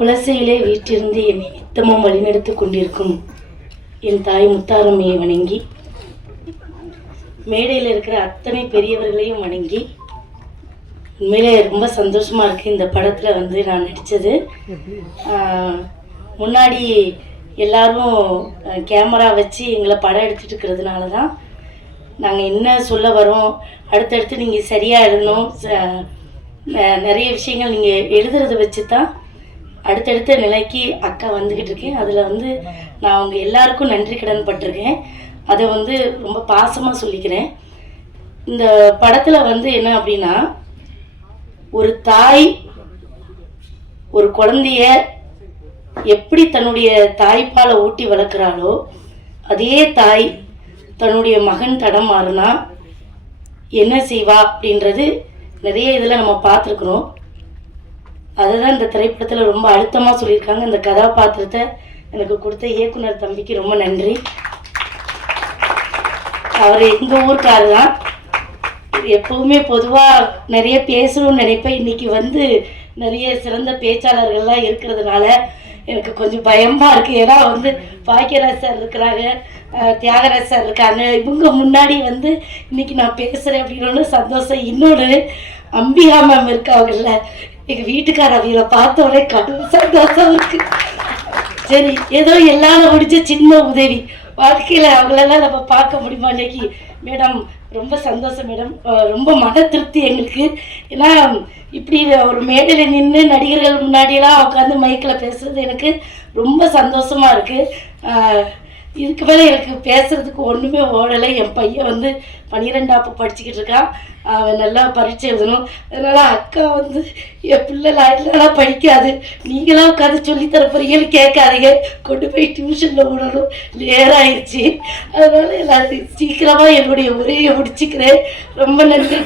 குலசையிலே வீற்றிருந்து என்னை நித்தமும் வழிநடத்து கொண்டிருக்கும் என் தாய் முத்தாரம்மையை வணங்கி மேடையில் இருக்கிற அத்தனை பெரியவர்களையும் வணங்கி உண்மையிலே ரொம்ப சந்தோஷமா இருக்கு. இந்த படத்துல வந்து நான் நடித்தது முன்னாடி எல்லாரும் கேமரா வச்சு எங்களை படம் எடுத்துட்டு இருக்கிறதுனால தான் நாங்கள் என்ன சொல்ல வரோம் அடுத்தடுத்து நீங்கள் சரியாக எழுதணும் ச- ந- நிறைய விஷயங்கள் நீங்கள் எழுதுறத வச்சு தான் அடுத்தடுத்த நிலைக்கு அக்கா வந்துக்கிட்டு இருக்கேன் அதில் வந்து நான் அவங்க எல்லாருக்கும் நன்றி கடன் பட்டிருக்கேன். அதை வந்து ரொம்ப பாசமாக சொல்லிக்கிறேன். இந்த படத்தில் வந்து என்ன அப்படின்னா ஒரு தாய் ஒரு குழந்தைய எப்படி தன்னுடைய தாய்ப்பாலை ஊட்டி வளர்க்குறாளோ அதே தாய் தன்னுடைய மகன் தடம் மாறினா என்ன செய்வா அப்படின்றது நிறைய இதில் நம்ம பார்த்துருக்குறோம். அதுதான் இந்த திரைப்படத்தில் ரொம்ப அழுத்தமாக சொல்லியிருக்காங்க. இந்த கதாபாத்திரத்தை எனக்கு கொடுத்த இயக்குனர் தம்பிக்கு ரொம்ப நன்றி. அவர் எங்கள் ஊருக்காரு தான் எப்பவுமே பொதுவாக நிறைய பேசணும்னு நினைப்பேன். இன்னைக்கு வந்து நிறைய சிறந்த பேச்சாளர்கள்லாம் இருக்கிறதுனால எனக்கு கொஞ்சம் பயமாக இருக்குது ஏன்னா வந்து பாக்கியராஜ் சார் இருக்கிறாங்க தியாகராஜ் சார் இருக்காங்க. இவங்க முன்னாடி வந்து இன்னைக்கு நான் பேசுகிறேன் அப்படின்னு சந்தோஷம். இன்னொன்று அம்பிகா மேம் இருக்காங்கல்ல எங்கள் வீட்டுக்கார அவங்கள பார்த்த உடனே கடும் சந்தோஷம் இருக்குது சரி ஏதோ எல்லாரும் முடிஞ்ச சின்ன உதவி. வாழ்க்கையில் அவங்களெல்லாம் நம்ம பார்க்க முடியுமா இன்னைக்கு? மேடம் ரொம்ப சந்தோஷம் மேடம். ரொம்ப மன திருப்தி எங்களுக்கு. ஏன்னா இப்படி ஒரு மேடையில் நின்று நடிகர்கள் முன்னாடியெல்லாம் உட்காந்து மைக்கில் பேசுறது எனக்கு ரொம்ப சந்தோஷமா இருக்குது இதுக்கு மேலே எனக்கு பேசுறதுக்கு ஒன்றுமே ஓடலை. என் பையன் வந்து பன்னிரெண்டாப்பு படிச்சுக்கிட்டு இருக்கான். அவன் நல்லா பரீட்சை எழுதணும். அதனால அக்கா வந்து என் பிள்ளை இல்லைனா படிக்காது. நீங்களாம் உட்காந்து சொல்லித்தர போகிறீங்கன்னு கேட்காதீங்க. கொண்டு போய் டியூஷனில் விடணும். நேராகிடுச்சு ஆயிடுச்சு அதனால எல்லாத்தையும் சீக்கிரமாக என்னுடைய உரையை முடிச்சுக்கிறேன். ரொம்ப நன்றி.